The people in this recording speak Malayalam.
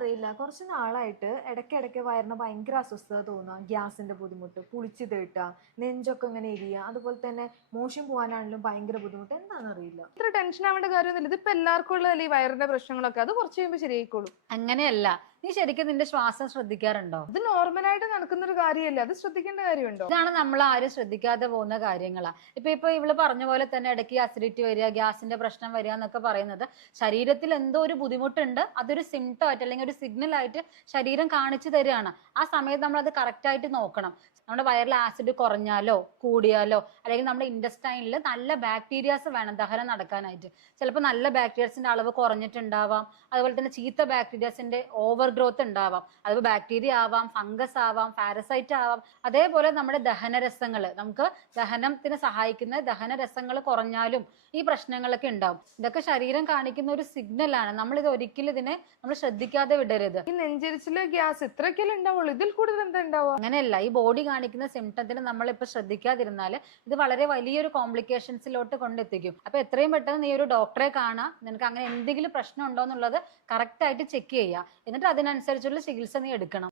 അറിയില്ല. കുറച്ച് നാളായിട്ട് ഇടയ്ക്കിടയ്ക്ക് വയറിന് ഭയങ്കര അസ്വസ്ഥത തോന്നുക. ഗ്യാസിന്റെ ബുദ്ധിമുട്ട് കുളിച്ച് തേട്ടുക നെഞ്ചൊക്കെ ഇങ്ങനെ എരിയുക അതുപോലെ തന്നെ മോശം പോകാനാണെങ്കിലും ഭയങ്കര ബുദ്ധിമുട്ട്. എന്താണെന്നറിയില്ല. ഇത്ര ടെൻഷൻ ആവേണ്ട കാര്യമൊന്നുമില്ല. ഇതിപ്പോ എല്ലാവർക്കും ഉള്ളതല്ലേ ഈ വയറിന്റെ പ്രശ്നങ്ങളൊക്കെ? അത് കുറച്ച് കഴിയുമ്പോൾ ശരിയായിക്കോളും. അങ്ങനെയല്ല. നീ ശരിക്കും നിന്റെ ശ്വാസം ശ്രദ്ധിക്കാറുണ്ടോ? ഇത് നോർമൽ ആയിട്ട് നടക്കുന്ന ഒരു കാര്യമല്ല? അത് ശ്രദ്ധിക്കേണ്ട കാര്യമുണ്ടോ? ഇതാണ് നമ്മൾ ആരും ശ്രദ്ധിക്കാതെ പോകുന്ന കാര്യങ്ങളാ. ഇപ്പൊ ഇപ്പൊ ഇവൾ പറഞ്ഞ പോലെ തന്നെ ഇടയ്ക്ക് അസിഡിറ്റി വരിക ഗ്യാസിന്റെ പ്രശ്നം വരിക എന്നൊക്കെ പറയുന്നത് ശരീരത്തിൽ എന്തോ ഒരു ബുദ്ധിമുട്ടുണ്ട്. അതൊരു സിംറ്റം ആയിട്ട് അല്ലെങ്കിൽ ഒരു സിഗ്നൽ ആയിട്ട് ശരീരം കാണിച്ചു തരികയാണ്. ആ സമയത്ത് നമ്മൾ അത് കറക്റ്റ് ആയിട്ട് നോക്കണം. നമ്മുടെ വയറിൽ ആസിഡ് കുറഞ്ഞാലോ കൂടിയാലോ അല്ലെങ്കിൽ നമ്മുടെ ഇൻഡസ്റ്റൈനിൽ നല്ല ബാക്ടീരിയാസ് വേണം ദഹനം നടക്കാനായിട്ട്. ചിലപ്പോൾ നല്ല ബാക്ടീരിയാസിന്റെ അളവ് കുറഞ്ഞിട്ടുണ്ടാവാം. അതുപോലെ തന്നെ ചീത്ത ബാക്ടീരിയാസിന്റെ ഓവർ ഗ്രോത്ത് ഉണ്ടാവാം. അത് ബാക്ടീരിയ ആവാം ഫംഗസ് ആവാം പാരസൈറ്റ് ആവാം. അതേപോലെ നമ്മുടെ ദഹനരസങ്ങൾ നമുക്ക് ദഹനത്തിന് സഹായിക്കുന്ന ദഹനരസങ്ങൾ കുറഞ്ഞാലും ഈ പ്രശ്നങ്ങളൊക്കെ ഉണ്ടാവും. ഇതൊക്കെ ശരീരം കാണിക്കുന്ന ഒരു സിഗ്നലാണ് നമ്മൾ ഇത് ഒരിക്കലും ഇതിനെ നമ്മൾ ശ്രദ്ധിക്കാതെ വിടരുത്. ഈ നെഞ്ചരിച്ചിൽ ഗ്യാസ് ഇത്രക്കല്ലേ ഉണ്ടാവുള്ളൂ. ഇതിൽ കൂടുതൽ എന്താ ഉണ്ടാവുക? അങ്ങനെയല്ല ഈ ബോഡി കാണിക്കുന്ന സിംറ്റത്തിന് നമ്മൾ ഇപ്പൊ ശ്രദ്ധിക്കാതിരുന്നാൽ ഇത് വളരെ വലിയൊരു കോംപ്ലിക്കേഷൻസിലോട്ട് കൊണ്ടെത്തിക്കും. അപ്പൊ എത്രയും പെട്ടെന്ന് നീ ഒരു ഡോക്ടറെ കാണാ. നിനക്ക് അങ്ങനെ എന്തെങ്കിലും പ്രശ്നം ഉണ്ടോ എന്നുള്ളത് കറക്റ്റ് ആയിട്ട് ചെക്ക് ചെയ്യുക. എന്നിട്ട് അതിനനുസരിച്ചുള്ള ചികിത്സ നീ എടുക്കണം.